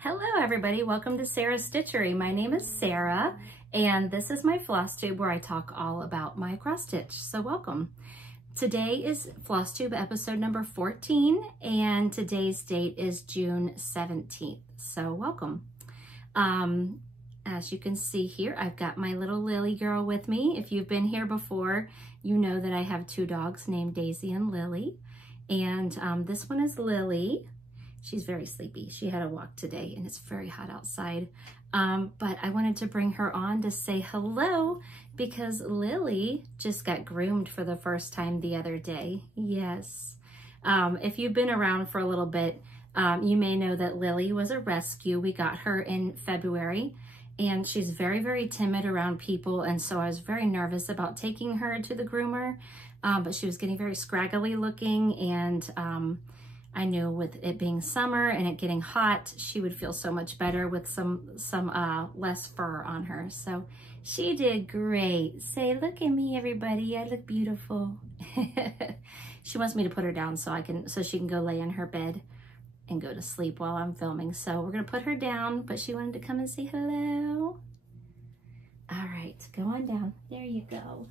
Hello everybody, welcome to Sarah's Stitchery. My name is Sarah and this is my Flosstube where I talk all about my cross stitch, so welcome. Today is Flosstube episode number 14 and today's date is June 17th, so welcome. As you can see here, I've got my little Lily girl with me. If you've been here before, you know that I have two dogs named Daisy and Lily, and this one is Lily. She's very sleepy. She had a walk today and it's very hot outside. But I wanted to bring her on to say hello because Lily just got groomed for the first time the other day. Yes. If you've been around for a little bit, you may know that Lily was a rescue. We got her in February and she's very, very timid around people. And so I was very nervous about taking her to the groomer, but she was getting very scraggly looking, and I knew with it being summer and it getting hot, she would feel so much better with some less fur on her. So she did great. Say, look at me, everybody. I look beautiful. She wants me to put her down so she can go lay in her bed and go to sleep while I'm filming. So we're gonna put her down, but she wanted to come and say hello. All right, go on down. There you go.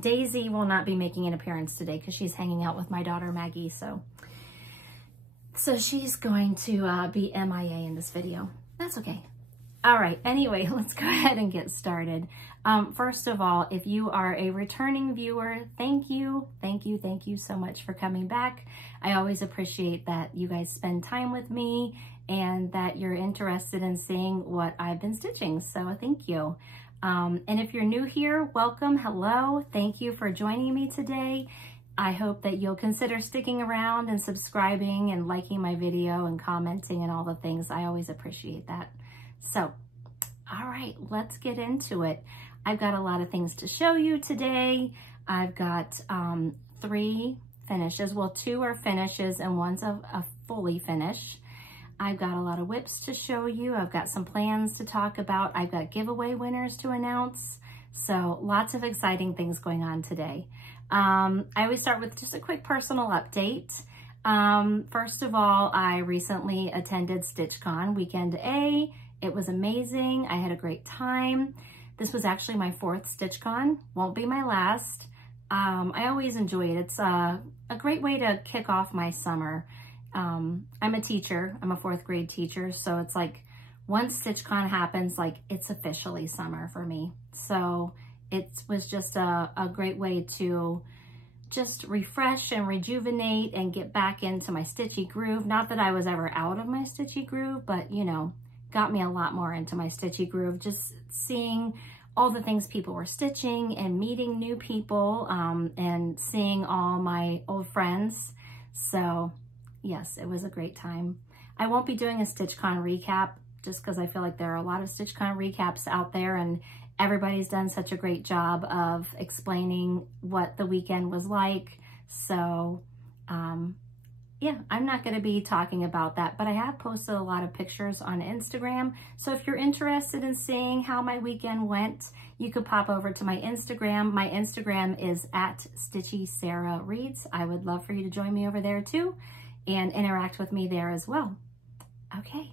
Daisy will not be making an appearance today because she's hanging out with my daughter Maggie, so she's going to be MIA in this video. That's okay. All right, anyway, let's go ahead and get started. First of all, if you are a returning viewer, thank you so much for coming back. I always appreciate that you guys spend time with me and that you're interested in seeing what I've been stitching, so thank you. And if you're new here, welcome, hello, thank you for joining me today. I hope that you'll consider sticking around and subscribing and liking my video and commenting and all the things. I always appreciate that. So, all right, let's get into it. I've got a lot of things to show you today. I've got 3 finishes. Well, 2 are finishes and one's a fully finish. I've got a lot of whips to show you. I've got some plans to talk about. I've got giveaway winners to announce. So lots of exciting things going on today. I always start with just a quick personal update. First of all, I recently attended StitchCon Weekend A. It was amazing. I had a great time. This was actually my 4th StitchCon. Won't be my last. I always enjoy it. It's a great way to kick off my summer. I'm a teacher, I'm a 4th grade teacher, so it's like once StitchCon happens, like it's officially summer for me. So it was just a great way to just refresh and rejuvenate and get back into my stitchy groove. Not that I was ever out of my stitchy groove, but you know, got me a lot more into my stitchy groove, just seeing all the things people were stitching and meeting new people, and seeing all my old friends. So yes, it was a great time. I won't be doing a StitchCon recap just because I feel like there are a lot of StitchCon recaps out there and everybody's done such a great job of explaining what the weekend was like. So yeah, I'm not going to be talking about that, but I have posted a lot of pictures on Instagram. So if you're interested in seeing how my weekend went, you could pop over to my Instagram. My Instagram is @StitchySarahReads. I would love for you to join me over there too and interact with me there as well. Okay.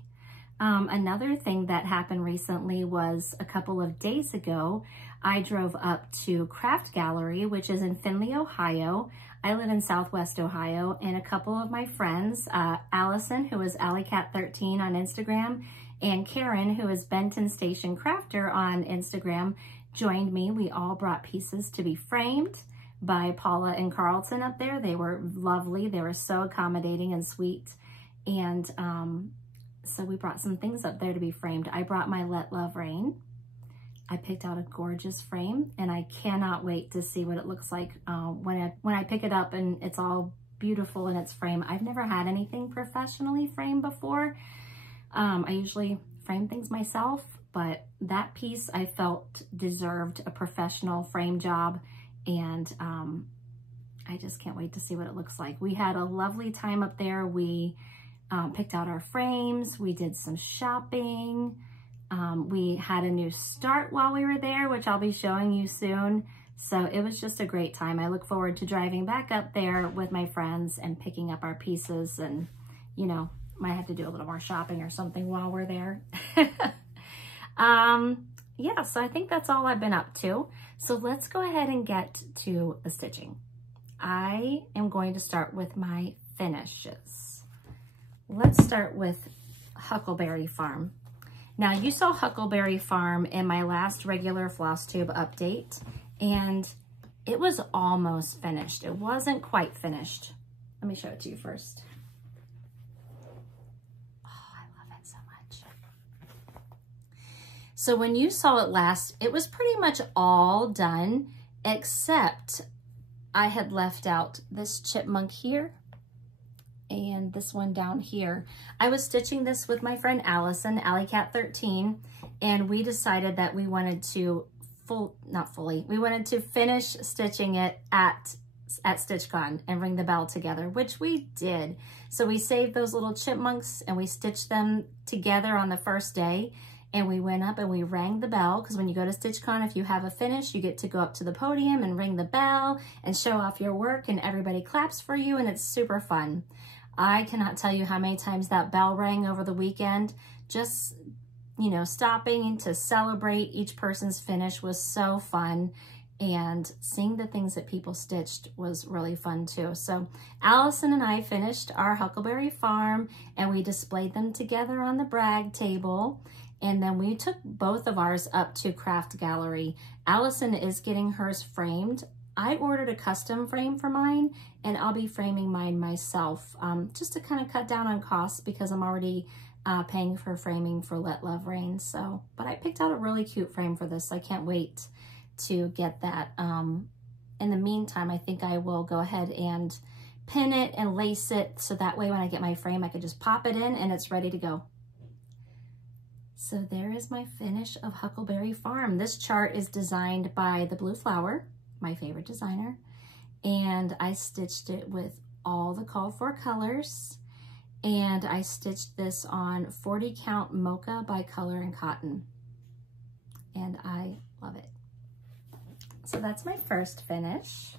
Another thing that happened recently was a couple of days ago, I drove up to Craft Gallery, which is in Findlay, Ohio. I live in Southwest Ohio, and a couple of my friends, Allison, who is AlleyCat13 on Instagram, and Karen, who is Benton Station Crafter on Instagram, joined me. We all brought pieces to be framed by Paula and Carlton up there. They were lovely. They were so accommodating and sweet. And so we brought some things up there to be framed. I brought my Let Love Rain. I picked out a gorgeous frame and I cannot wait to see what it looks like when I pick it up and it's all beautiful in its frame. I've never had anything professionally framed before. I usually frame things myself, but that piece I felt deserved a professional frame job, and I just can't wait to see what it looks like. We had a lovely time up there. We picked out our frames. We did some shopping. We had a new start while we were there, which I'll be showing you soon. So it was just a great time. I look forward to driving back up there with my friends and picking up our pieces and you know, might have to do a little more shopping or something while we're there. Yeah, so I think that's all I've been up to. So let's go ahead and get to the stitching. I am going to start with my finishes. Let's start with Huckleberry Farm. Now you saw Huckleberry Farm in my last regular Flosstube update, and it was almost finished. It wasn't quite finished. Let me show it to you first. Oh, I love it so much. So when you saw it last, it was pretty much all done, except I had left out this chipmunk here and this one down here. I was stitching this with my friend Allison, AllieCat13, and we decided that we wanted to we wanted to finish stitching it at StitchCon and ring the bell together, which we did. So we saved those little chipmunks and we stitched them together on the first day, and we went up and we rang the bell, because when you go to StitchCon, if you have a finish, you get to go up to the podium and ring the bell and show off your work, and everybody claps for you, and it's super fun. I cannot tell you how many times that bell rang over the weekend. Just, you know, stopping to celebrate each person's finish was so fun, and seeing the things that people stitched was really fun too. So Allison and I finished our Huckleberry Farm, and we displayed them together on the brag table. And then we took both of ours up to Craft Gallery. Allison is getting hers framed. I ordered a custom frame for mine, and I'll be framing mine myself, just to kind of cut down on costs, because I'm already paying for framing for Let Love Reign. So, but I picked out a really cute frame for this. So I can't wait to get that. In the meantime, I think I will go ahead and pin it and lace it, so that way when I get my frame, I can just pop it in and it's ready to go. So there is my finish of Huckleberry Farm. This chart is designed by the Blue Flower, my favorite designer, and I stitched it with all the called for colors, and I stitched this on 40 count mocha by Color and Cotton, and I love it. So that's my first finish.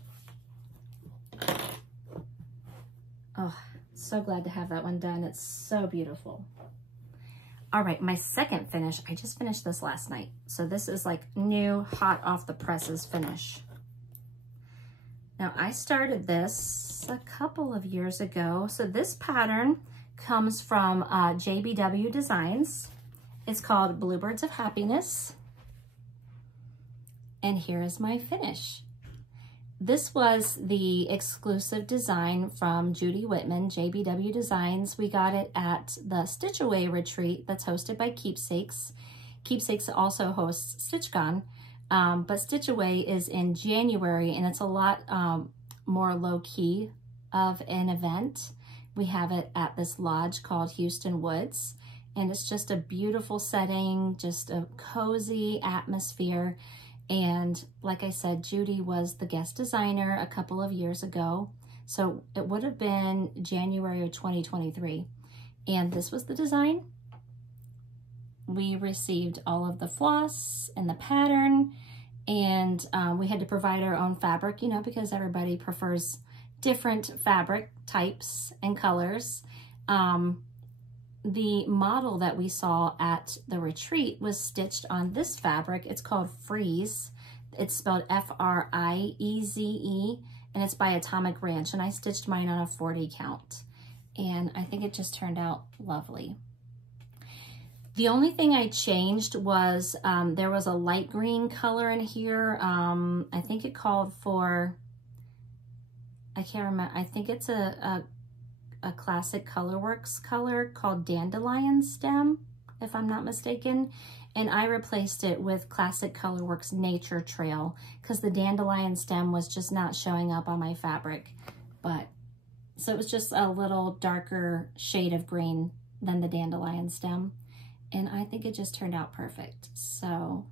Oh, so glad to have that one done. It's so beautiful. All right, my second finish, I just finished this last night. So this is like new, hot off the presses finish. Now I started this a couple of years ago. So this pattern comes from JBW Designs. It's called Bluebirds of Happiness. And here is my finish. This was the exclusive design from Judy Whitman, JBW Designs. We got it at the Stitch Away retreat that's hosted by Keepsakes. Keepsakes also hosts StitchCon, but Stitch Away is in January, and it's a lot more low-key of an event. We have it at this lodge called Houston Woods, and it's just a beautiful setting, just a cozy atmosphere. And like I said, Judy was the guest designer a couple of years ago. So it would have been January of 2023. And this was the design. We received all of the floss and the pattern, and we had to provide our own fabric, you know, because everybody prefers different fabric types and colors. The model that we saw at the retreat was stitched on this fabric. It's called Freeze. It's spelled F-R-I-E-Z-E, and it's by Atomic Ranch, and I stitched mine on a 40 count, and I think it just turned out lovely. The only thing I changed was there was a light green color in here. I think it called for, I can't remember, I think it's a classic Colorworks color called Dandelion Stem, if I'm not mistaken. And I replaced it with classic Colorworks Nature Trail, because the Dandelion Stem was just not showing up on my fabric. But, so it was just a little darker shade of green than the Dandelion Stem. And I think it just turned out perfect. So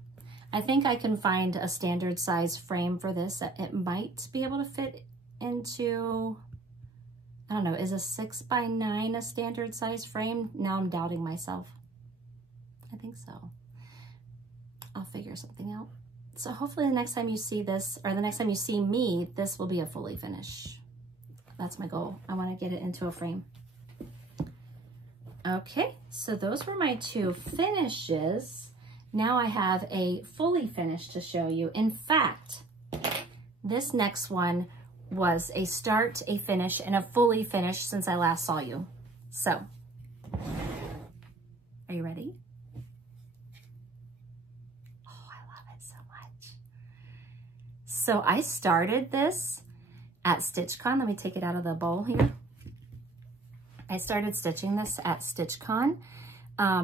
I think I can find a standard size frame for this. It might be able to fit into, I don't know, is a 6x9 a standard size frame? Now I'm doubting myself. I think so. I'll figure something out. So hopefully the next time you see this, or the next time you see me, this will be a fully finish. That's my goal. I want to get it into a frame. Okay, so those were my two finishes. Now I have a fully finished to show you. In fact, this next one was a start, a finish, and a fully finish since I last saw you. So, are you ready? Oh, I love it so much. So I started this at StitchCon. Let me take it out of the bowl here. I started stitching this at StitchCon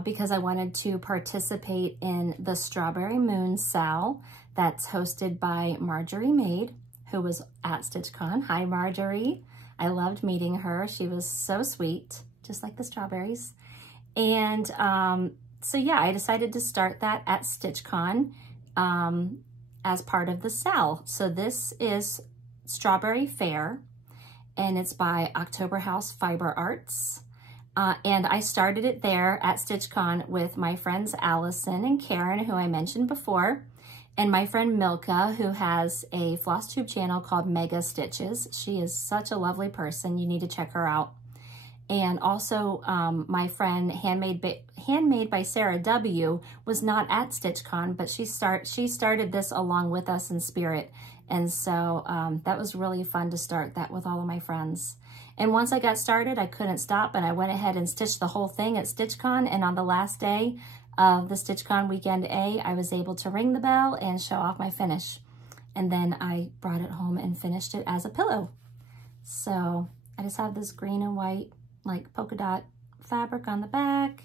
because I wanted to participate in the Strawberry Moon SAL that's hosted by Marjorie Maid, who was at StitchCon. Hi, Marjorie. I loved meeting her. She was so sweet, just like the strawberries. And so yeah, I decided to start that at StitchCon as part of the SAL. So this is Strawberry Faire, and it's by October House Fiber Arts. And I started it there at StitchCon with my friends Allison and Karen, who I mentioned before, and my friend Milka, who has a Flosstube channel called Mega Stitches. She is such a lovely person. You need to check her out. And also my friend Handmade by Sarah W was not at StitchCon, but she started this along with us in spirit. And so that was really fun to start that with all of my friends. And once I got started, I couldn't stop, and I went ahead and stitched the whole thing at StitchCon. And on the last day of the StitchCon Weekend A, I was able to ring the bell and show off my finish. And then I brought it home and finished it as a pillow. So I just have this green and white like polka dot fabric on the back.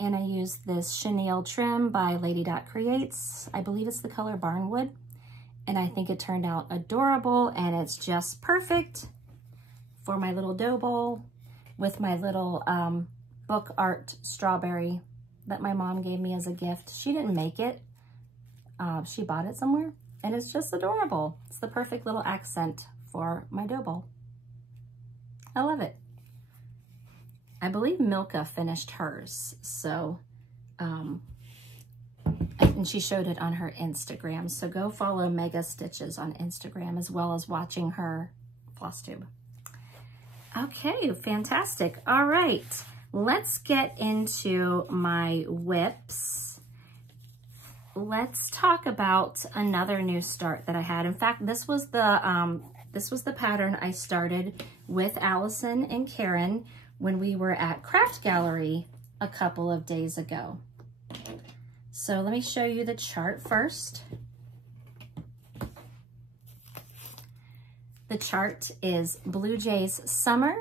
And I used this chenille trim by Lady Dot Creates. I believe it's the color Barnwood. And I think it turned out adorable, and it's just perfect for my little dough bowl with my little book art strawberry that my mom gave me as a gift. She didn't make it. She bought it somewhere, and it's just adorable. It's the perfect little accent for my dough bowl. I love it. I believe Milka finished hers, so and she showed it on her Instagram. So go follow Mega Stitches on Instagram, as well as watching her Flosstube. Okay, fantastic. All right, let's get into my whips. Let's talk about another new start that I had. In fact, this was the pattern I started with Allison and Karen when we were at Craft Gallery a couple of days ago. So let me show you the chart first. The chart is Bluejay's Summer.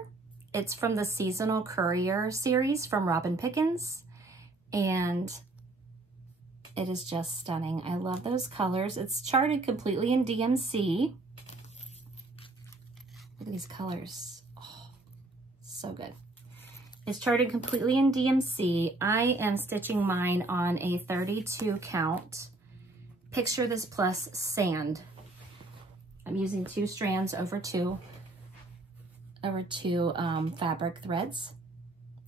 It's from the Seasonal Courier series from Robin Pickens, and it is just stunning. I love those colors. It's charted completely in DMC. Look at these colors. Oh, so good. It's charted completely in DMC. I am stitching mine on a 32 count. Picture This Plus sand. I'm using 2 strands over two fabric threads.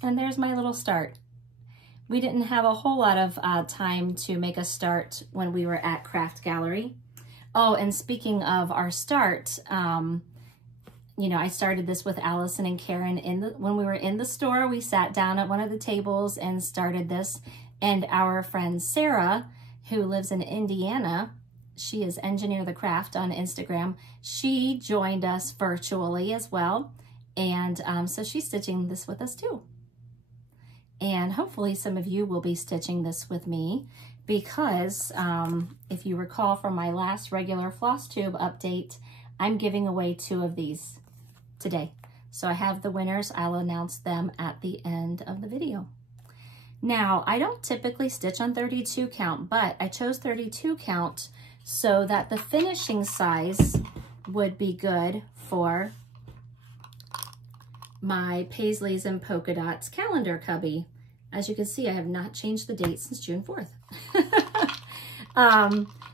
And there's my little start. We didn't have a whole lot of time to make a start when we were at Craft Gallery. Oh, and speaking of our start, you know, I started this with Allison and Karen when we were in the store. We sat down at one of the tables and started this. And our friend Sarah, who lives in Indiana, she is Engineer the Craft on Instagram. She joined us virtually as well. And so she's stitching this with us too. And hopefully some of you will be stitching this with me, because if you recall from my last regular Flosstube update, I'm giving away 2 of these today. So I have the winners. I'll announce them at the end of the video. Now, I don't typically stitch on 32 count, but I chose 32 count so that the finishing size would be good for my Paisleys and Polka Dots calendar cubby. As you can see, I have not changed the date since June 4th.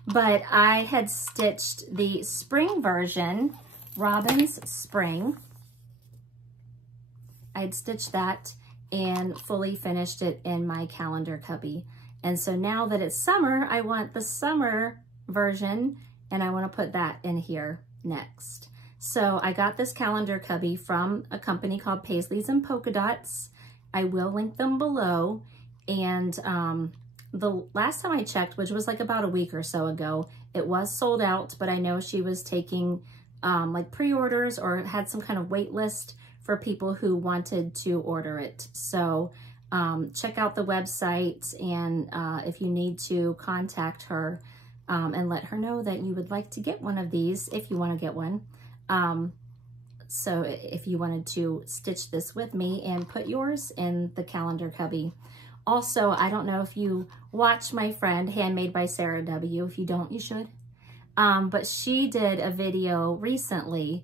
But I had stitched the spring version, Robin's Spring. I'd stitched that and fully finished it in my calendar cubby. And so now that it's summer, I want the summer version, and I want to put that in here next. So I got this calendar cubby from a company called Paisleys and Polka Dots, I will link them below. And the last time I checked, which was like about a week or so ago, it was sold out, but I know she was taking like pre-orders or had some kind of wait list for people who wanted to order it. So check out the website, and if you need to, contact her and let her know that you would like to get one of these if you want to get one. So if you wanted to stitch this with me and put yours in the calendar cubby. Also, I don't know if you watch my friend Handmade by Sarah W. If you don't, you should. But she did a video recently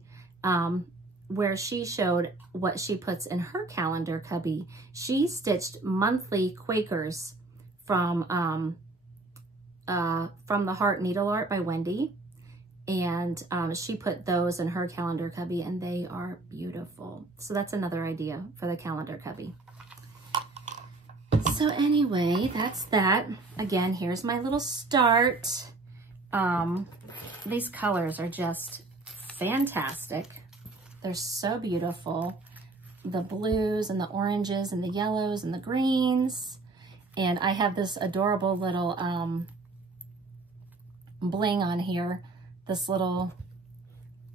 where she showed what she puts in her calendar cubby. She stitched monthly Quakers from the Heart Needle Art by Wendy. And she put those in her calendar cubby, and they are beautiful. So that's another idea for the calendar cubby. So anyway, that's that. Again, here's my little start. These colors are just fantastic. They're so beautiful. The blues and the oranges and the yellows and the greens. And I have this adorable little bling on here. This little,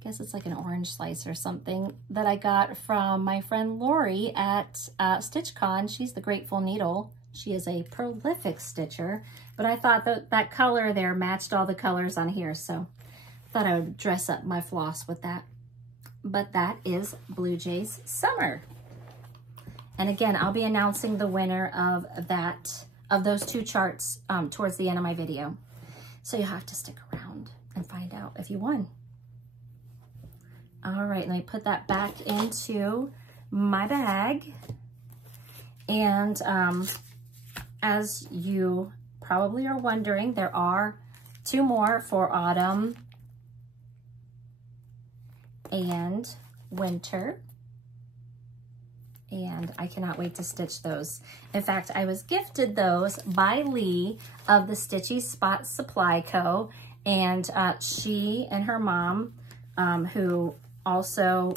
I guess it's like an orange slice or something, that I got from my friend Lori at StitchCon. She's the Grateful Needle. She is a prolific stitcher, but I thought that that color there matched all the colors on here, so thought I would dress up my floss with that. But that is Bluejay's Summer. And again, I'll be announcing the winner of those two charts towards the end of my video. So you'll have to stick around and find out if you won. All right, let me put that back into my bag. And as you probably are wondering, there are two more for autumn and winter. And I cannot wait to stitch those. In fact, I was gifted those by Lee of the Stitchy Spot Supply Co. And she and her mom, who also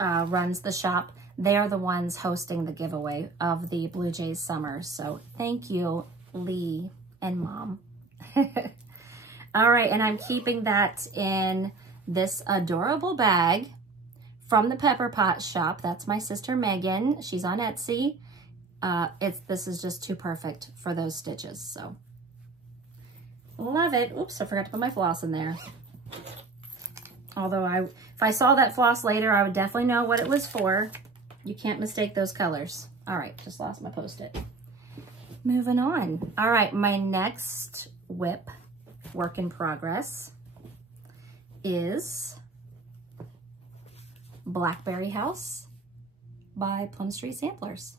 runs the shop, they are the ones hosting the giveaway of the Bluejay's Summer. So thank you, Lee and Mom. All right, and I'm keeping that in this adorable bag from the Pepper Pot shop. That's my sister Megan. She's on Etsy. This is just too perfect for those stitches. So love it. Oops, I forgot to put my floss in there. Although if I saw that floss later, I would definitely know what it was for. You can't mistake those colors. All right, just lost my Post-it. Moving on. All right, my next whip work in progress is Blackberry House by Plum Street Samplers.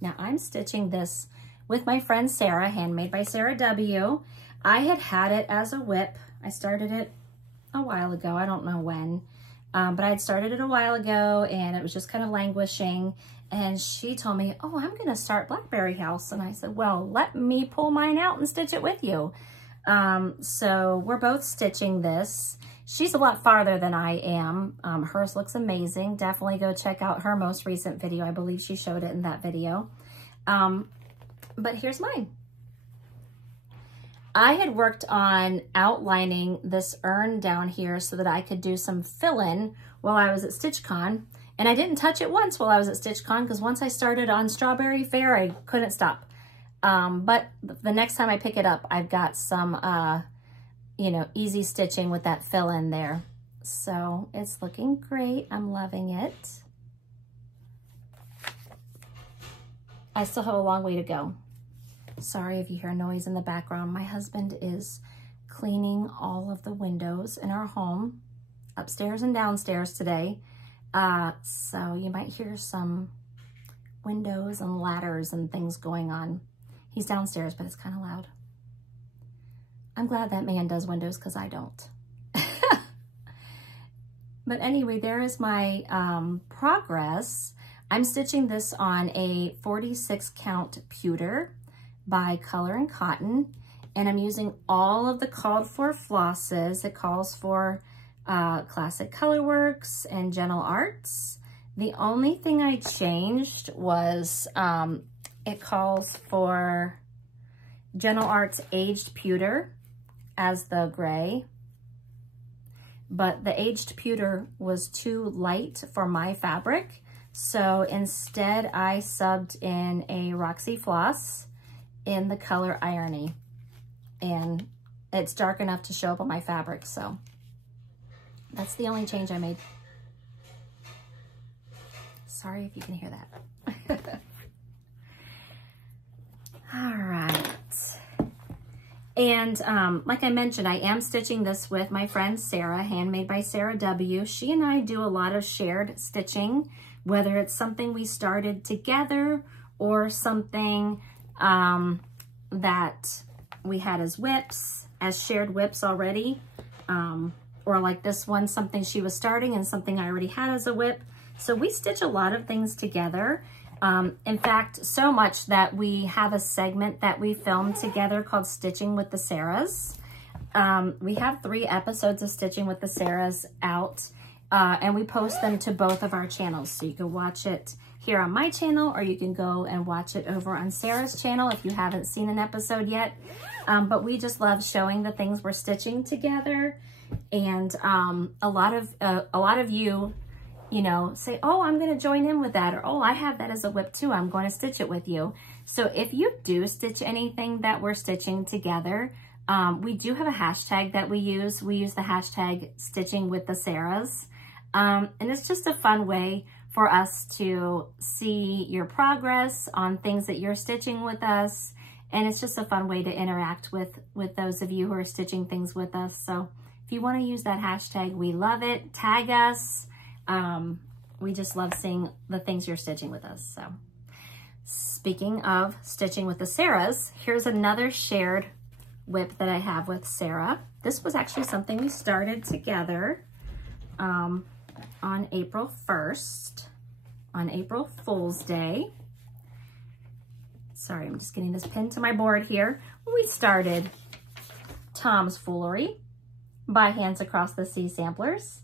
Now I'm stitching this with my friend Sarah, Handmade by Sarah W. I had it as a whip. I started it a while ago. I don't know when, but I had started it a while ago and it was just kind of languishing. And she told me, oh, I'm going to start Blackberry House. And I said, well, let me pull mine out and stitch it with you. So we're both stitching this. She's a lot farther than I am. Hers looks amazing. Definitely go check out her most recent video. I believe she showed it in that video. But here's mine. I had worked on outlining this urn down here so that I could do some fill-in while I was at StitchCon. And I didn't touch it once while I was at StitchCon because once I started on Strawberry Faire, I couldn't stop. But the next time I pick it up, I've got some, you know, easy stitching with that fill-in there. So it's looking great. I'm loving it. I still have a long way to go. Sorry if you hear noise in the background. My husband is cleaning all of the windows in our home, upstairs and downstairs today. So you might hear some windows and ladders and things going on. He's downstairs, but it's kind of loud. I'm glad that man does windows because I don't. But anyway, there is my progress. I'm stitching this on a 46 count pewter by Color and Cotton, and I'm using all of the called for flosses. It calls for Classic Colorworks and Gentle Arts. The only thing I changed was it calls for Gentle Arts Aged Pewter as the gray, but the aged pewter was too light for my fabric. So instead I subbed in a Roxy Floss in the color Irony, and it's dark enough to show up on my fabric. So that's the only change I made. Sorry if you can hear that. All right. And like I mentioned, I am stitching this with my friend Sarah, Handmade by Sarah W. She and I do a lot of shared stitching, whether it's something we started together or something that we had as whips, as shared whips already, or like this one, something she was starting and something I already had as a whip. So we stitch a lot of things together. In fact, so much that we have a segment that we filmed together called Stitching with the Sarahs. We have 3 episodes of Stitching with the Sarahs out, and we post them to both of our channels. So you can watch it here on my channel, or you can go and watch it over on Sarah's channel if you haven't seen an episode yet. But we just love showing the things we're stitching together. And a lot of you, you know, say, oh, I'm going to join in with that, or oh, I have that as a whip too, I'm going to stitch it with you. So if you do stitch anything that we're stitching together, we do have a hashtag that we use. We use the hashtag Stitching with the Sarahs. And it's just a fun way for us to see your progress on things that you're stitching with us. And it's just a fun way to interact with those of you who are stitching things with us. So if you want to use that hashtag, we love it. Tag us. We just love seeing the things you're stitching with us. So speaking of Stitching with the Sarahs, here's another shared whip that I have with Sarah. This was actually something we started together on April 1st, on April Fool's Day. Sorry, I'm just getting this pinned to my board here. We started Tom's Foolery by Hands Across the Sea Samplers.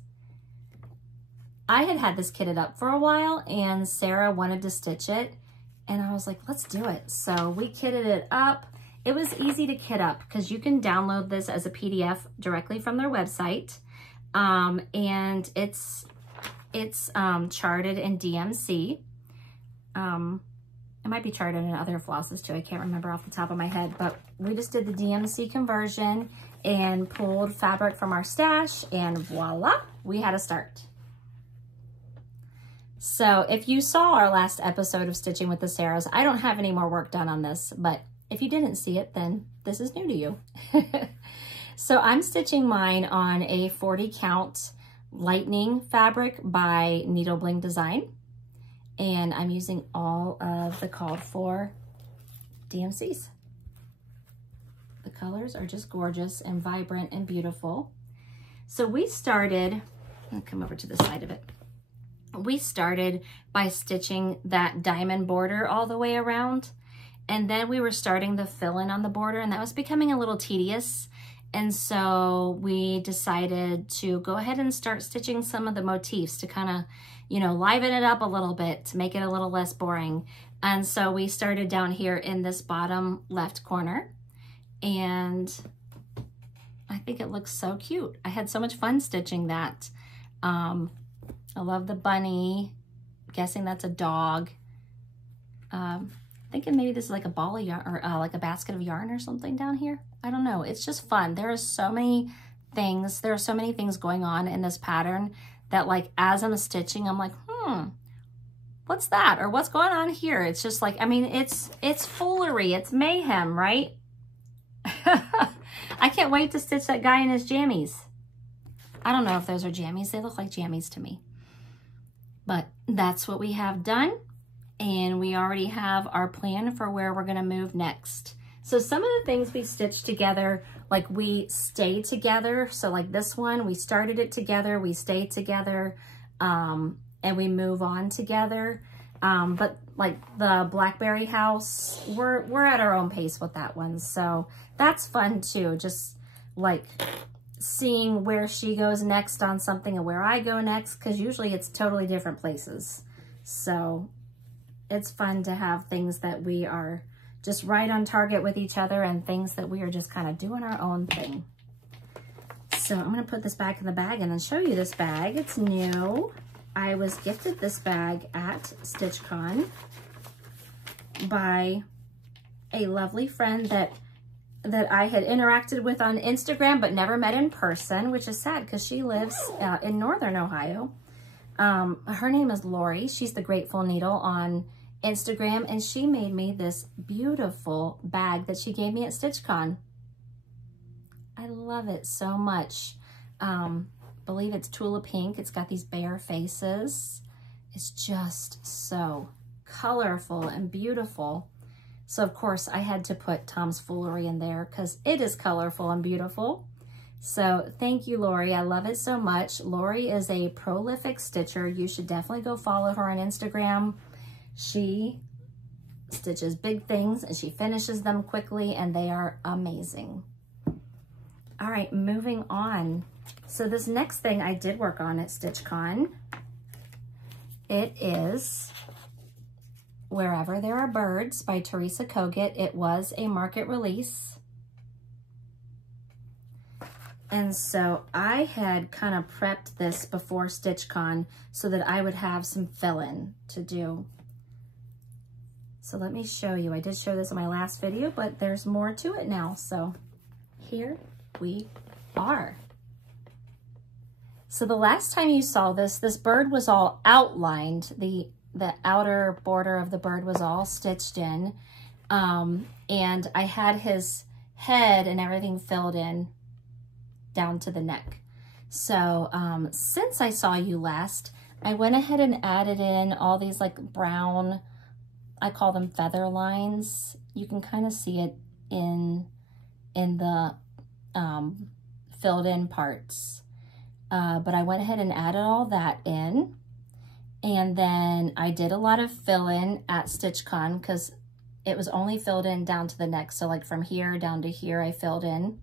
I had this kitted up for a while, and Sarah wanted to stitch it, and I was like, let's do it. So we kitted it up. It was easy to kit up because you can download this as a PDF directly from their website, and it's charted in DMC. It might be charted in other flosses too. I can't remember off the top of my head, but we just did the DMC conversion and pulled fabric from our stash, and voila, we had a start. So if you saw our last episode of Stitching with the Sarahs, I don't have any more work done on this, but if you didn't see it, then this is new to you. So I'm stitching mine on a 40 count lightning fabric by Needle Bling Design. And I'm using all of the called for DMCs. The colors are just gorgeous and vibrant and beautiful. So we started, I'll come over to the side of it. We started by stitching that diamond border all the way around, and then we were starting the fill-in on the border, and that was becoming a little tedious. And so we decided to go ahead and start stitching some of the motifs to kind of, you know, liven it up a little bit to make it a little less boring. And so we started down here in this bottom left corner, and I think it looks so cute. I had so much fun stitching that. I love the bunny. I'm guessing that's a dog. Thinking maybe this is like a ball of yarn, or like a basket of yarn or something down here. I don't know. It's just fun. There are so many things. There are so many things going on in this pattern that, like, as I'm stitching, I'm like, what's that? Or what's going on here? It's just like, I mean, it's foolery. It's mayhem, right? I can't wait to stitch that guy in his jammies. I don't know if those are jammies. They look like jammies to me. But that's what we have done, and we already have our plan for where we're gonna move next. So some of the things we stitched together, like we stay together. So like this one, we started it together, we stay together, and we move on together. But like the Blackberry house, we're at our own pace with that one. So that's fun too, just like seeing where she goes next on something and where I go next, because usually it's totally different places. So it's fun to have things that we are just right on target with each other and things that we are just kind of doing our own thing. So I'm going to put this back in the bag and then show you this bag. It's new. I was gifted this bag at StitchCon by a lovely friend that I had interacted with on Instagram but never met in person, which is sad because she lives in Northern Ohio. Her name is Lori. She's the Grateful Needle on Instagram, and she made me this beautiful bag that she gave me at StitchCon. I love it so much. Believe it's Tula Pink. It's got these bear faces. It's just so colorful and beautiful. So of course I had to put Tom's Foolery in there because it is colorful and beautiful. So thank you, Lori. I love it so much. Lori is a prolific stitcher. You should definitely go follow her on Instagram. She stitches big things and she finishes them quickly, and they are amazing. All right, moving on. So this next thing I did work on at StitchCon. It is Wherever There Are Birds by Teresa Kogut. It was a market release. And so I had kind of prepped this before StitchCon so that I would have some fill-in to do. So let me show you. I did show this in my last video, but there's more to it now. So here we are. So the last time you saw this bird was all outlined. The outer border of the bird was all stitched in. And I had his head and everything filled in down to the neck. So since I saw you last, I went ahead and added in all these like brown, I call them feather lines. You can kind of see it in the filled in parts. But I went ahead and added all that in. And then I did a lot of fill-in at StitchCon because it was only filled in down to the neck. So like from here down to here, I filled in.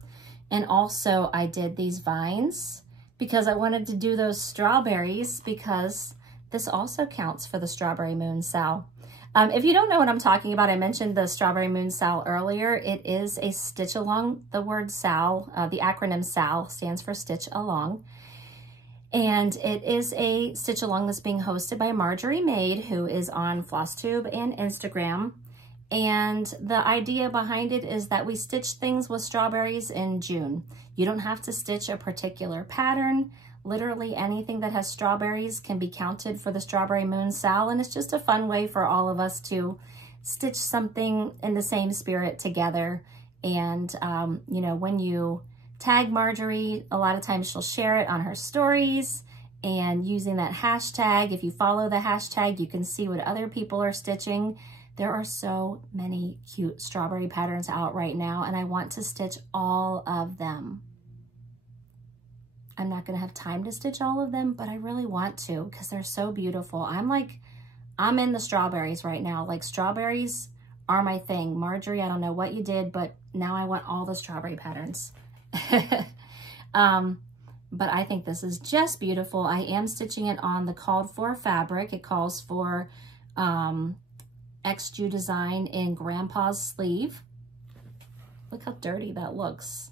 And also I did these vines because I wanted to do those strawberries, because this also counts for the Strawberry Moon SAL. If you don't know what I'm talking about, I mentioned the Strawberry Moon SAL earlier. It is a stitch along. The word SAL, the acronym SAL stands for Stitch Along. And it is a stitch along that's being hosted by Marjorie Maid, who is on Flosstube and Instagram. And the idea behind it is that we stitch things with strawberries in June. You don't have to stitch a particular pattern. Literally anything that has strawberries can be counted for the Strawberry Moon SAL, and it's just a fun way for all of us to stitch something in the same spirit together. And, you know, when you tag Marjorie, a lot of times she'll share it on her stories, and using that hashtag, if you follow the hashtag, you can see what other people are stitching. There are so many cute strawberry patterns out right now, and I want to stitch all of them. I'm not gonna have time to stitch all of them, but I really want to because they're so beautiful. I'm in the strawberries right now. Like, strawberries are my thing. Marjorie, I don't know what you did, but now I want all the strawberry patterns. But I think this is just beautiful. I am stitching it on the called for fabric. It calls for XJU design in Grandpa's sleeve. Look how dirty that looks.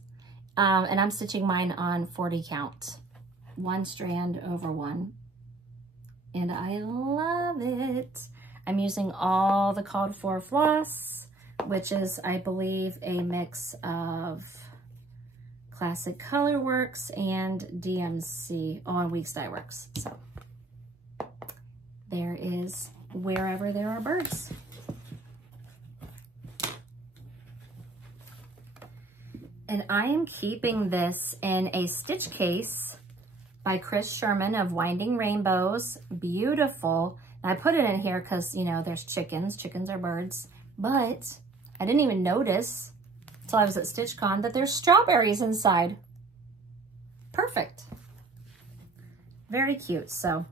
And I'm stitching mine on 40 count, 1 strand over 1. And I love it. I'm using all the called for floss, which is, I believe, a mix of Classic Colorworks and DMC on Weeks Dye Works. So there is Wherever There Are Birds. And I am keeping this in a stitch case by Chris Sherman of Winding Rainbows. Beautiful. And I put it in here because, you know, there's chickens. Chickens are birds. But I didn't even notice until I was at StitchCon that there's strawberries inside. Perfect. Very cute. So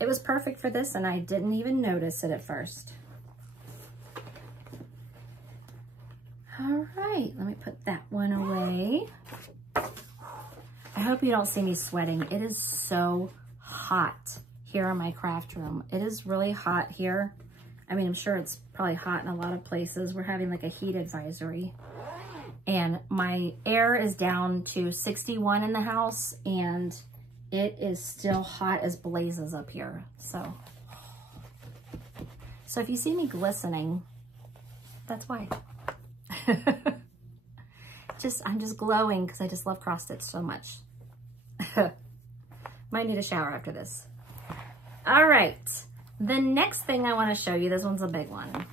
it was perfect for this, and I didn't even notice it at first. All right, let me put that one away. I hope you don't see me sweating. It is so hot here in my craft room. It is really hot here. I mean, I'm sure it's probably hot in a lot of places. We're having like a heat advisory. And my air is down to 61 in the house, and it is still hot as blazes up here. So if you see me glistening, that's why. I'm just glowing because I just love cross stitch so much. Might need a shower after this. All right, the next thing I want to show you, this one's a big one.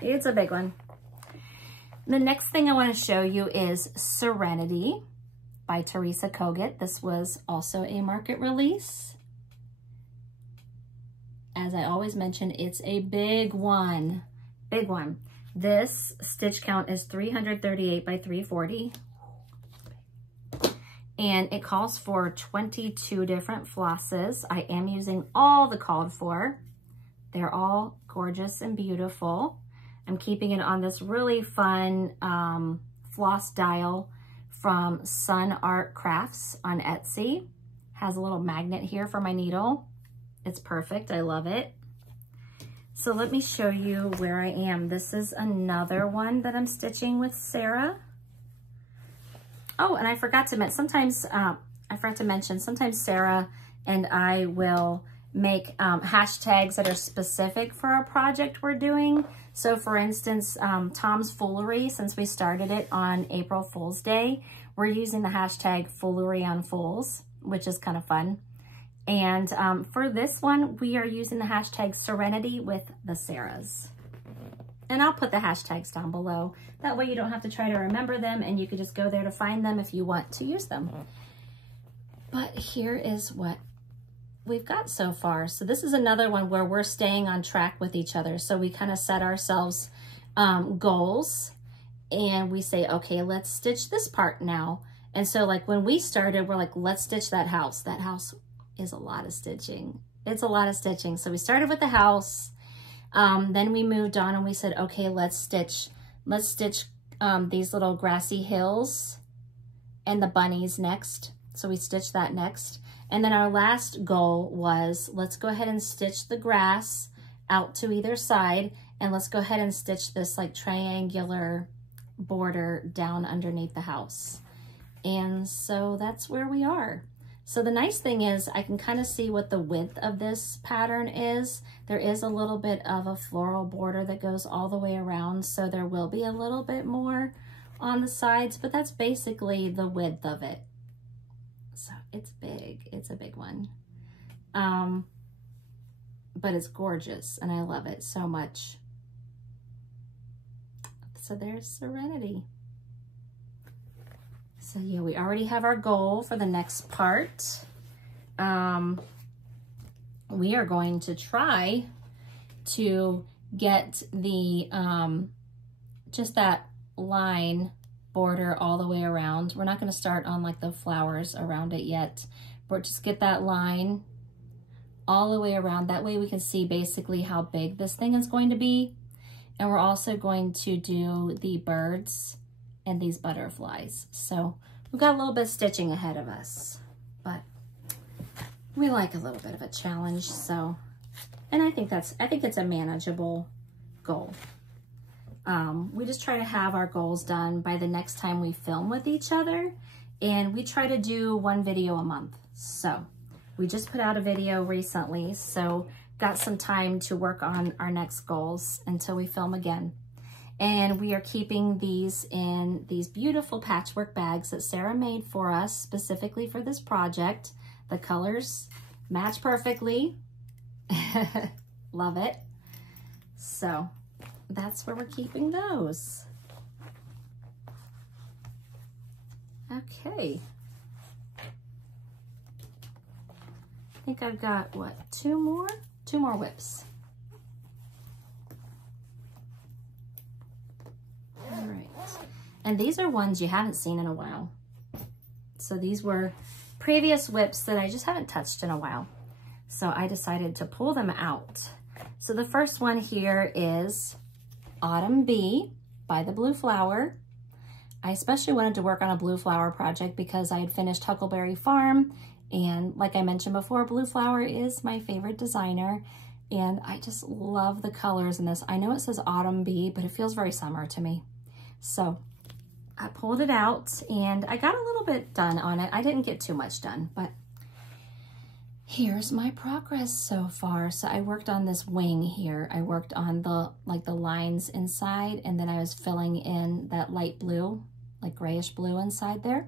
It's a big one. The next thing I want to show you is Serenity by Teresa Kogut. This was also a market release. As I always mention, it's a big one, big one. This stitch count is 338 by 340. And it calls for 22 different flosses. I am using all the called for. They're all gorgeous and beautiful. I'm keeping it on this really fun floss dial from Sun Art Crafts on Etsy. Has a little magnet here for my needle. It's perfect, I love it. So let me show you where I am. This is another one that I'm stitching with Sarah. Oh, and I forgot to mention, sometimes Sarah and I will make hashtags that are specific for a project we're doing. So for instance, Tom's Foolery, since we started it on April Fool's Day, we're using the hashtag Foolery on Fools, which is kind of fun. And for this one, we are using the hashtag Serenity with the Sarahs. And I'll put the hashtags down below. That way you don't have to try to remember them, and you can just go there to find them if you want to use them. But here is what we've got so far. So this is another one where we're staying on track with each other. So we kind of set ourselves goals, and we say, okay, let's stitch this part now. And so like when we started, we're like, let's stitch that house. That house is a lot of stitching. It's a lot of stitching. So we started with the house. Then we moved on and we said, okay, let's stitch these little grassy hills and the bunnies next. So we stitched that next. And then our last goal was, let's go ahead and stitch the grass out to either side. And let's go ahead and stitch this like triangular border down underneath the house. And so that's where we are. So the nice thing is I can kind of see what the width of this pattern is. There is a little bit of a floral border that goes all the way around, so there will be a little bit more on the sides, but that's basically the width of it. So it's big, it's a big one. But it's gorgeous and I love it so much. So there's Serenity. So yeah, we already have our goal for the next part. We are going to try to get the, just that line border all the way around. We're not going to start on like the flowers around it yet, but just get that line all the way around. That way we can see basically how big this thing is going to be. And we're also going to do the birds and these butterflies. So we've got a little bit of stitching ahead of us, but we like a little bit of a challenge. So, and I think it's a manageable goal. We just try to have our goals done by the next time we film with each other, and we try to do one video a month. So we just put out a video recently, so got some time to work on our next goals until we film again. And we are keeping these in these beautiful patchwork bags that Sarah made for us specifically for this project. The colors match perfectly. Love it. So that's where we're keeping those. Okay. I think I've got, what, two more whips. All right. And these are ones you haven't seen in a while. So these were previous whips that I just haven't touched in a while. So I decided to pull them out. So the first one here is Autumn Bee by the Blue Flower. I especially wanted to work on a blue flower project because I had finished Huckleberry Farm, and like I mentioned before, Blue Flower is my favorite designer, and I just love the colors in this. I know it says Autumn Bee, but it feels very summer to me. So I pulled it out and I got a little bit done on it. I didn't get too much done, but here's my progress so far. So I worked on this wing here. I worked on the lines inside, and then I was filling in that light blue, like grayish blue inside there.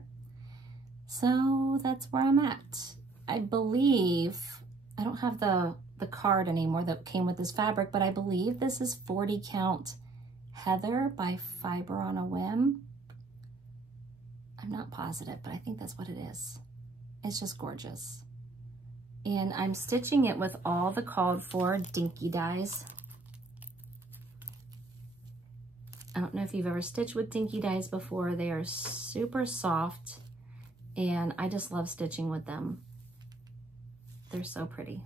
So that's where I'm at. I believe, I don't have the card anymore that came with this fabric, but I believe this is 40 count Heather by Fiber on a Whim. I'm not positive, but I think that's what it is. It's just gorgeous. And I'm stitching it with all the called for dinky dyes. I don't know if you've ever stitched with dinky dyes before. They are super soft, and I just love stitching with them. They're so pretty.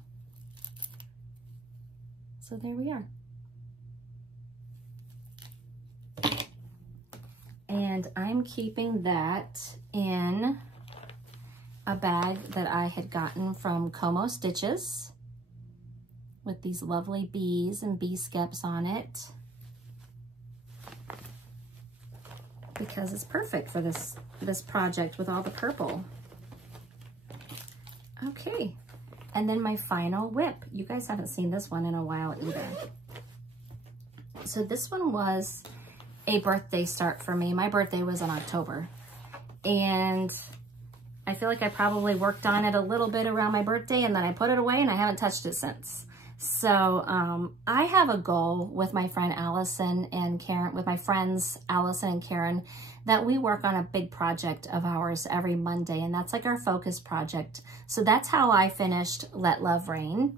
So there we are. And I'm keeping that in a bag that I had gotten from Como Stitches with these lovely bees and bee skeps on it, because it's perfect for this project with all the purple. Okay, and then my final whip. You guys haven't seen this one in a while either. So this one was a birthday start for me. My birthday was in October, and I feel like I probably worked on it a little bit around my birthday, and then I put it away and I haven't touched it since. So I have a goal with my friend Allison and Karen, with my friends Allison and Karen, that we work on a big project of ours every Monday, and that's like our focus project. So that's how I finished Let Love Rain,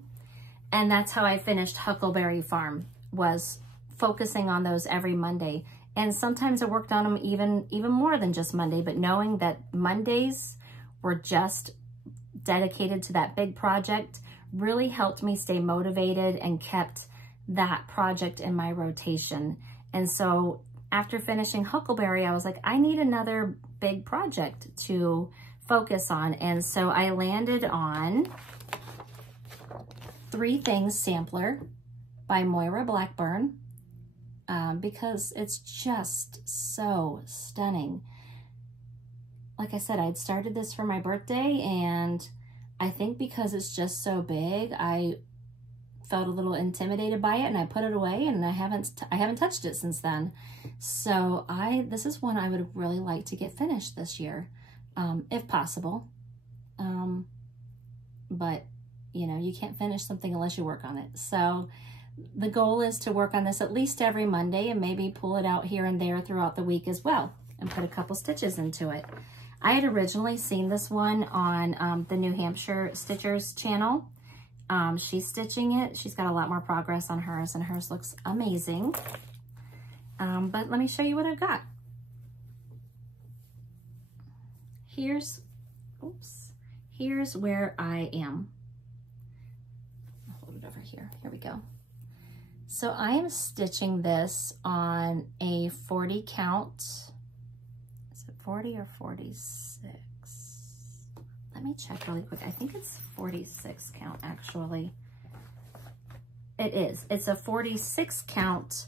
and that's how I finished Huckleberry Farm, was focusing on those every Monday. And sometimes I worked on them even more than just Monday, but knowing that Mondays were just dedicated to that big project really helped me stay motivated and kept that project in my rotation. And so after finishing Huckleberry, I was like, I need another big project to focus on. And so I landed on Three Things Sampler by Moira Blackburn, because it's just so stunning. Like I said, I'd started this for my birthday, and I think because it's just so big, I felt a little intimidated by it, and I put it away, and I haven't touched it since then. So this is one I would really like to get finished this year, if possible. But you know, you can't finish something unless you work on it. So the goal is to work on this at least every Monday, and maybe pull it out here and there throughout the week as well, and put a couple stitches into it. I had originally seen this one on the New Hampshire Stitchers channel. She's stitching it. She's got a lot more progress on hers, and hers looks amazing. But let me show you what I've got. Here's where I am. I'll hold it over here. Here we go. So I am stitching this on a 40 count. Is it 40 or 46? Let me check really quick. I think it's 46 count actually. It is. It's a 46 count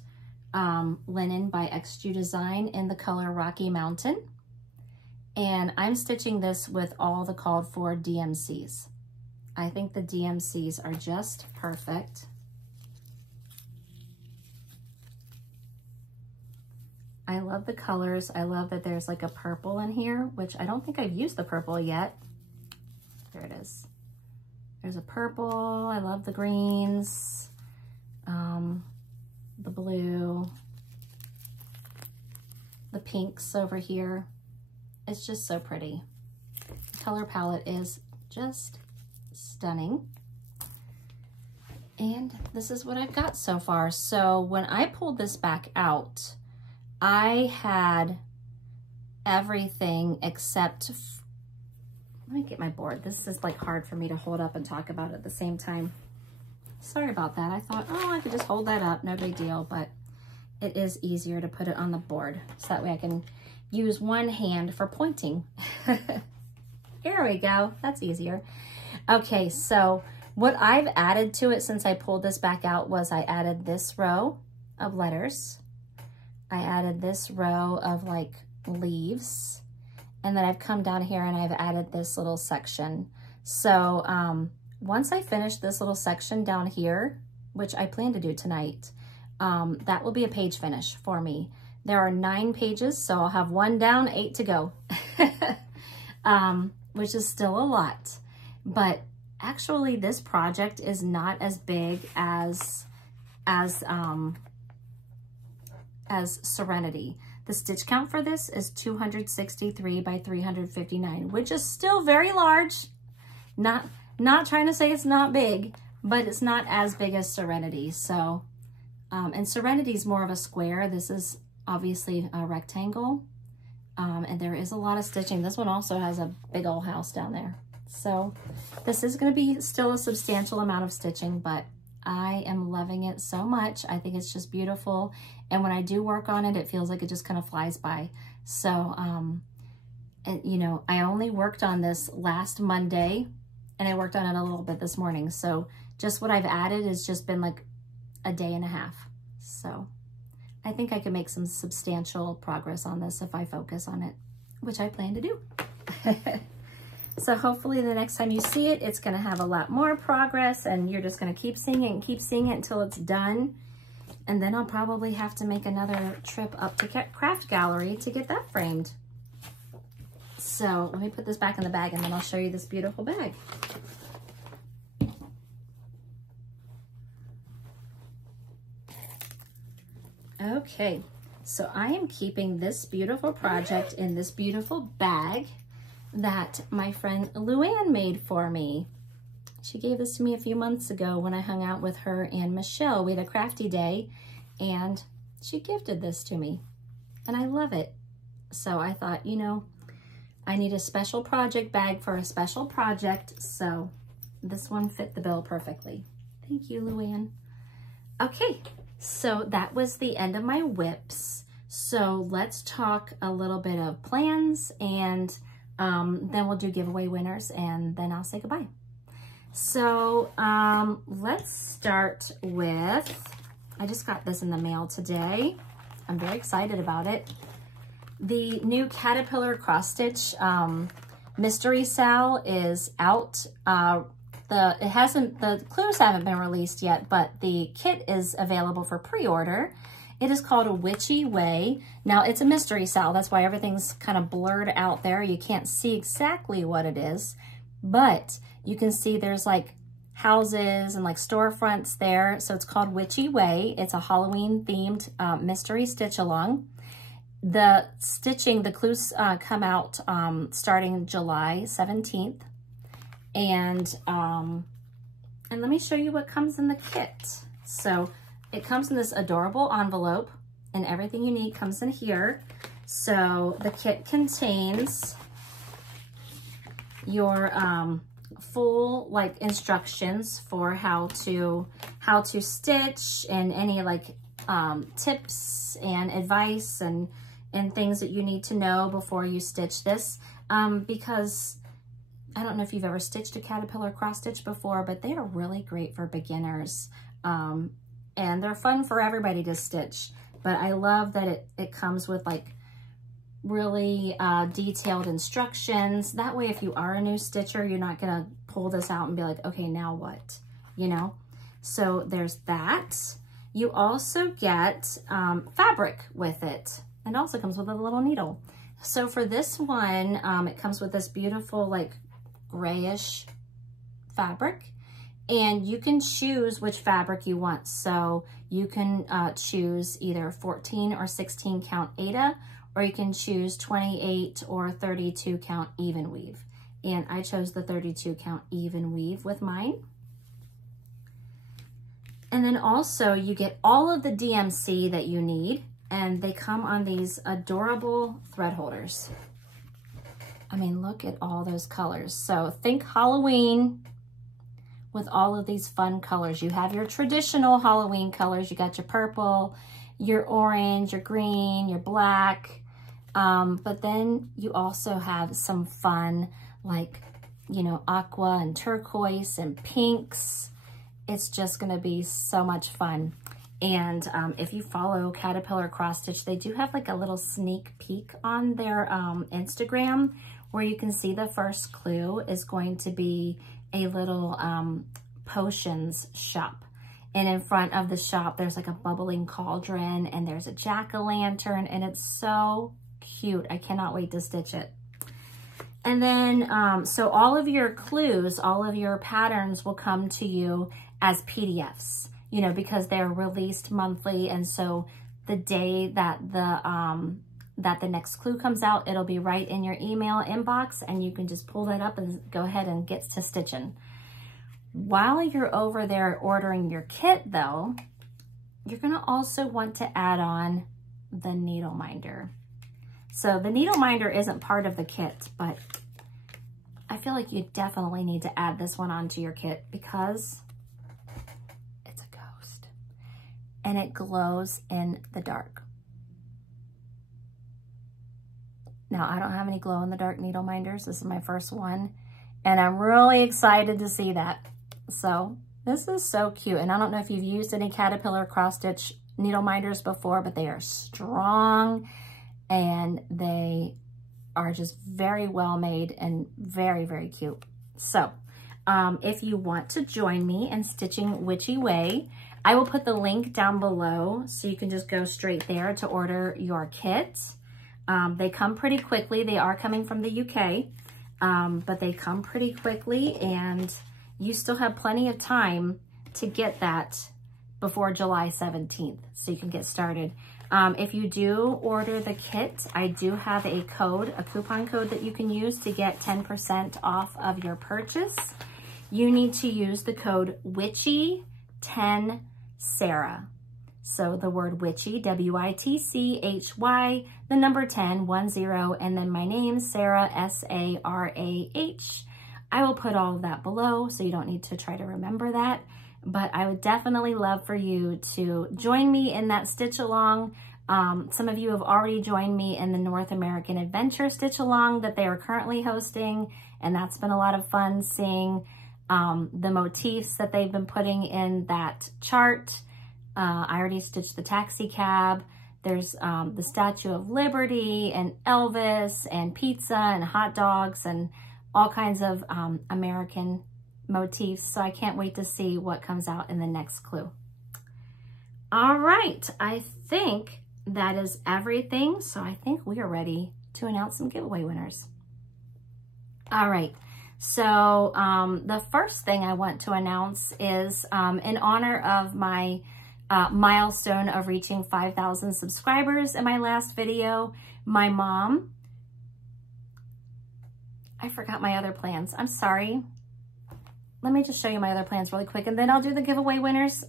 linen by XG Design in the color Rocky Mountain. And I'm stitching this with all the called for DMCs. I think the DMCs are just perfect. I love the colors. I love that there's like a purple in here, which I don't think I've used the purple yet. There it is. There's a purple. I love the greens, the blue, the pinks over here. It's just so pretty. The color palette is just stunning. And this is what I've got so far. So when I pulled this back out, I had everything except, let me get my board. This is like hard for me to hold up and talk about at the same time. Sorry about that. I thought, oh, I could just hold that up, no big deal, but it is easier to put it on the board. So that way I can use one hand for pointing. Here we go, that's easier. Okay, so what I've added to it since I pulled this back out was I added this row of letters. I added this row of like leaves. And then I've come down here and I've added this little section. So once I finish this little section down here, which I plan to do tonight, that will be a page finish for me. There are 9 pages, so I'll have 1 down, 8 to go, which is still a lot. But actually this project is not as big as Serenity. The stitch count for this is 263 by 359, which is still very large. Not trying to say it's not big, but it's not as big as Serenity. So, and Serenity is more of a square. This is obviously a rectangle, and there is a lot of stitching. This one also has a big old house down there. So this is going to be still a substantial amount of stitching, but I am loving it so much. I think it's just beautiful. And when I do work on it, it feels like it just kind of flies by. So, and, you know, I only worked on this last Monday and I worked on it a little bit this morning. So just what I've added has just been like a day and a half. So I think I can make some substantial progress on this if I focus on it, which I plan to do. So hopefully the next time you see it, it's gonna have a lot more progress and you're just gonna keep seeing it and keep seeing it until it's done. And then I'll probably have to make another trip up to Craft Gallery to get that framed. So let me put this back in the bag and then I'll show you this beautiful bag. Okay, so I am keeping this beautiful project in this beautiful bag that my friend Luann made for me. She gave this to me a few months ago when I hung out with her and Michelle. We had a crafty day and she gifted this to me and I love it. So I thought, you know, I need a special project bag for a special project. So this one fit the bill perfectly. Thank you, Luann. Okay, so that was the end of my whips. So let's talk a little bit of plans and then we'll do giveaway winners and then I'll say goodbye. So let's start with, I just got this in the mail today. I'm very excited about it. The new Caterpillar cross stitch mystery SAL is out. The clues haven't been released yet, but the kit is available for pre-order. It is called a Witchy Way. Now it's a mystery SAL, that's why everything's kind of blurred out there. You can't see exactly what it is, but you can see there's like houses and like storefronts there. So it's called Witchy Way. It's a Halloween themed mystery stitch along. The stitching, the clues come out starting July 17th. And let me show you what comes in the kit. So it comes in this adorable envelope and everything you need comes in here. So the kit contains your full like instructions for how to stitch and any like tips and advice and things that you need to know before you stitch this, because I don't know if you've ever stitched a Caterpillar cross stitch before, but they are really great for beginners. And they're fun for everybody to stitch, but I love that it comes with like really detailed instructions. That way, if you are a new stitcher, you're not gonna pull this out and be like, okay, now what, you know? So there's that. You also get fabric with it, and also comes with a little needle. So for this one, it comes with this beautiful like grayish fabric. And you can choose which fabric you want. So you can choose either 14 or 16 count Aida, or you can choose 28 or 32 count even weave. And I chose the 32 count even weave with mine. And then also you get all of the DMC that you need, and they come on these adorable thread holders. I mean, look at all those colors. So think Halloween with all of these fun colors. You have your traditional Halloween colors. You got your purple, your orange, your green, your black. But then you also have some fun, like, you know, aqua and turquoise and pinks. It's just gonna be so much fun. And if you follow Caterpillar Cross Stitch, they do have like a little sneak peek on their Instagram where you can see the first clue is going to be a little potions shop. And in front of the shop, there's like a bubbling cauldron and there's a jack-o'-lantern, and it's so cute. I cannot wait to stitch it. And then, so all of your clues, all of your patterns will come to you as PDFs, you know, because they're released monthly. And so the day that the next clue comes out, it'll be right in your email inbox, and you can just pull that up and go ahead and get to stitching. While you're over there ordering your kit though, you're gonna also want to add on the needle minder. So the needle minder isn't part of the kit, but I feel like you definitely need to add this one onto your kit because it's a ghost and it glows in the dark. Now, I don't have any glow in the dark needle minders. This is my first one, and I'm really excited to see that. So this is so cute. And I don't know if you've used any Caterpillar Cross Stitch needle minders before, but they are strong and they are just very well made and very, very cute. So if you want to join me in stitching Witchy Way, I will put the link down below so you can just go straight there to order your kit. They come pretty quickly. They are coming from the UK, but they come pretty quickly, and you still have plenty of time to get that before July 17th, so you can get started. If you do order the kit, I do have a code, a coupon code that you can use to get 10% off of your purchase. You need to use the code WITCHY10SARAH. So the word witchy, W-I-T-C-H-Y, the number 10, 10, and then my name, Sarah, S-A-R-A-H. I will put all of that below, so you don't need to try to remember that. But I would definitely love for you to join me in that stitch along. Some of you have already joined me in the North American Adventure stitch along that they are currently hosting, and that's been a lot of fun seeing the motifs that they've been putting in that chart. I already stitched the taxi cab. There's the Statue of Liberty and Elvis and pizza and hot dogs and all kinds of American motifs. So I can't wait to see what comes out in the next clue. All right, I think that is everything. So I think we are ready to announce some giveaway winners. All right, so the first thing I want to announce is in honor of my milestone of reaching 5,000 subscribers in my last video, my mom, I forgot my other plans. I'm sorry. Let me just show you my other plans really quick, and then I'll do the giveaway winners.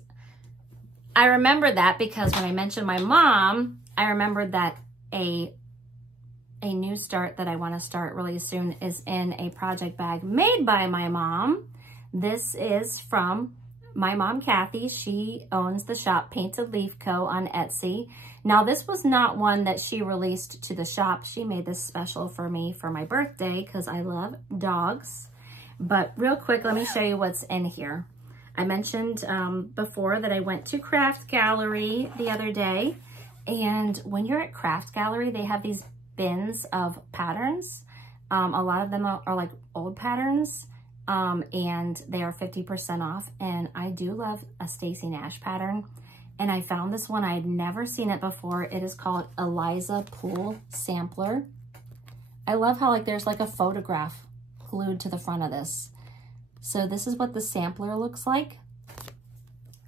I remember that because when I mentioned my mom, I remembered that a new start that I want to start really soon is in a project bag made by my mom. This is from my mom, Kathy. She owns the shop Painted Leaf Co. on Etsy. Now, this was not one that she released to the shop. She made this special for me for my birthday because I love dogs. But real quick, let me show you what's in here. I mentioned before that I went to Craft Gallery the other day. And when you're at Craft Gallery, they have these bins of patterns. A lot of them are like old patterns. And they are 50% off. And I do love a Stacy Nash pattern. And I found this one. I had never seen it before. It is called Eliza Pool Sampler. I love how like there's like a photograph glued to the front of this. So this is what the sampler looks like.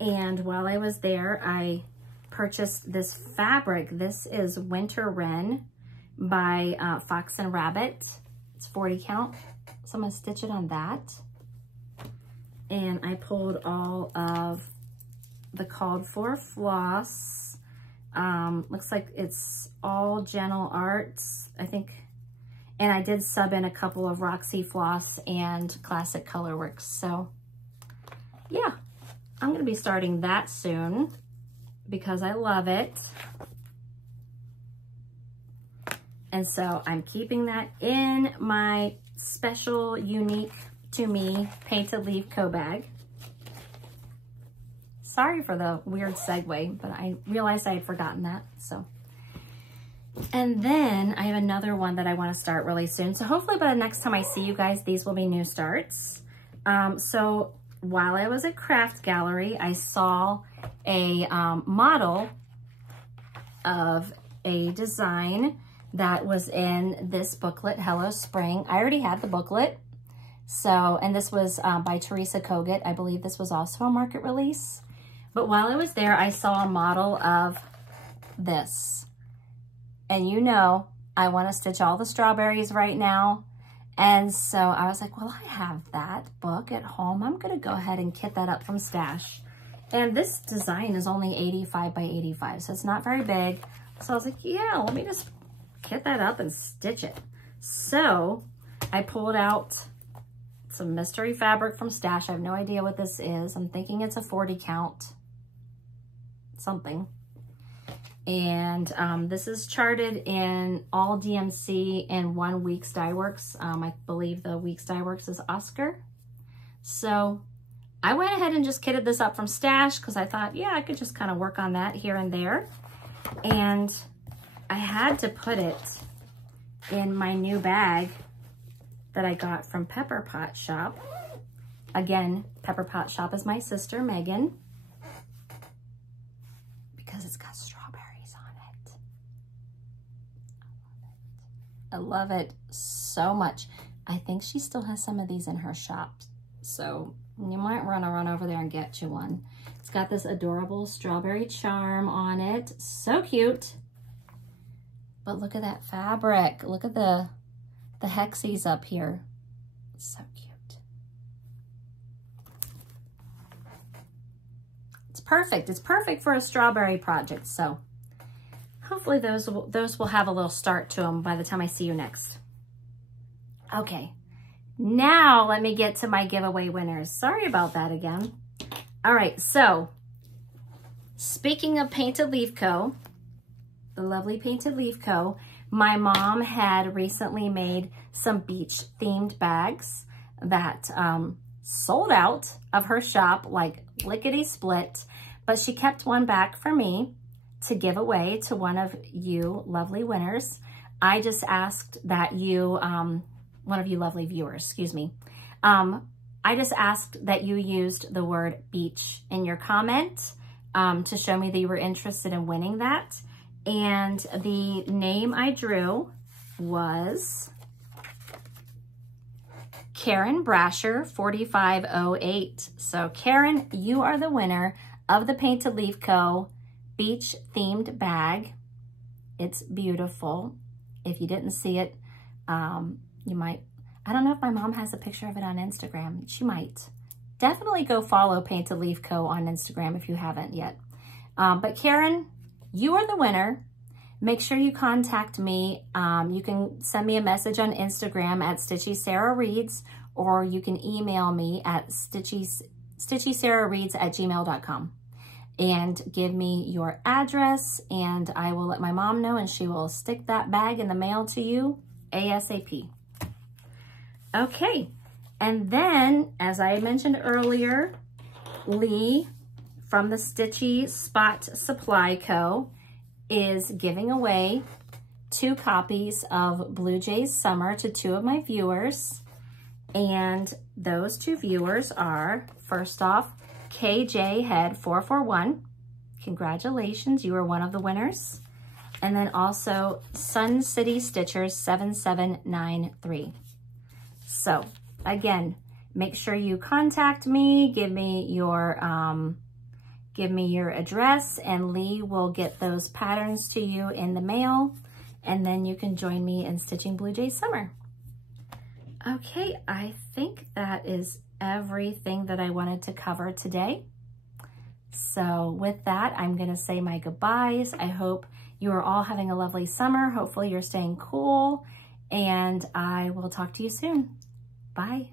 And while I was there, I purchased this fabric. This is Winter Wren by Fox and Rabbit. It's 40 count. So I'm gonna stitch it on that. And I pulled all of the called for floss. Looks like it's all Gentle Arts, I think. And I did sub in a couple of Roxy Floss and Classic Colorworks. So yeah, I'm gonna be starting that soon because I love it. And so I'm keeping that in my special, unique to me Painted Leaf Co bag. Sorry for the weird segue, but I realized I had forgotten that, so. And then I have another one that I want to start really soon. So hopefully by the next time I see you guys, these will be new starts. So while I was at Craft Gallery, I saw a model of a design that was in this booklet, Hello Spring. I already had the booklet. So, and this was by Teresa Kogut. I believe this was also a market release. But while I was there, I saw a model of this. And you know, I want to stitch all the strawberries right now. And so I was like, well, I have that book at home. I'm going to go ahead and kit that up from Stash. And this design is only 85 by 85, so it's not very big. So I was like, yeah, let me just kit that up and stitch it. So I pulled out some mystery fabric from Stash. I have no idea what this is. I'm thinking it's a 40 count something. And this is charted in all DMC and 1 Weeks Dye Works. I believe the Weeks Dye Works is Oscar. So I went ahead and just kitted this up from Stash because I thought, yeah, I could just kind of work on that here and there. And I had to put it in my new bag that I got from Pepper Pot Shop. Again, Pepper Pot Shop is my sister, Megan, because it's got strawberries on it. I love it so much. I think she still has some of these in her shop, so you might want to run over there and get you one. It's got this adorable strawberry charm on it. So cute. But look at that fabric. Look at the hexies up here. So cute. It's perfect. It's perfect for a strawberry project. So hopefully those will have a little start to them by the time I see you next. Okay. Now let me get to my giveaway winners. Sorry about that again. All right, so speaking of Painted Leaf Co., the lovely Painted Leaf Co., my mom had recently made some beach themed bags that sold out of her shop like lickety split, but she kept one back for me to give away to one of you lovely winners. I just asked that you, one of you lovely viewers, excuse me. I just asked that you used the word beach in your comment to show me that you were interested in winning that. And the name I drew was Karen Brasher 4508. So Karen, you are the winner of the Painted Leaf Co. beach themed bag. It's beautiful. If you didn't see it, you might, I don't know if my mom has a picture of it on Instagram. She might. Definitely go follow Painted Leaf Co. on Instagram if you haven't yet. But Karen, you are the winner. Make sure you contact me. You can send me a message on Instagram at StitchySarahReads, or you can email me at StitchySarahReads@gmail.com and give me your address, and I will let my mom know, and she will stick that bag in the mail to you ASAP. Okay, and then, as I mentioned earlier, Lee from the Stitchy Spot Supply Co. is giving away 2 copies of Bluejay's Summer to 2 of my viewers. And those 2 viewers are, first off, KJ Head 441. Congratulations, you are one of the winners. And then also Sun City Stitchers 7793. So again, make sure you contact me, give me your address, and Lee will get those patterns to you in the mail, and then you can join me in stitching Bluejay Summer. Okay, I think that is everything that I wanted to cover today. So with that, I'm gonna say my goodbyes. I hope you are all having a lovely summer. Hopefully you're staying cool, and I will talk to you soon. Bye.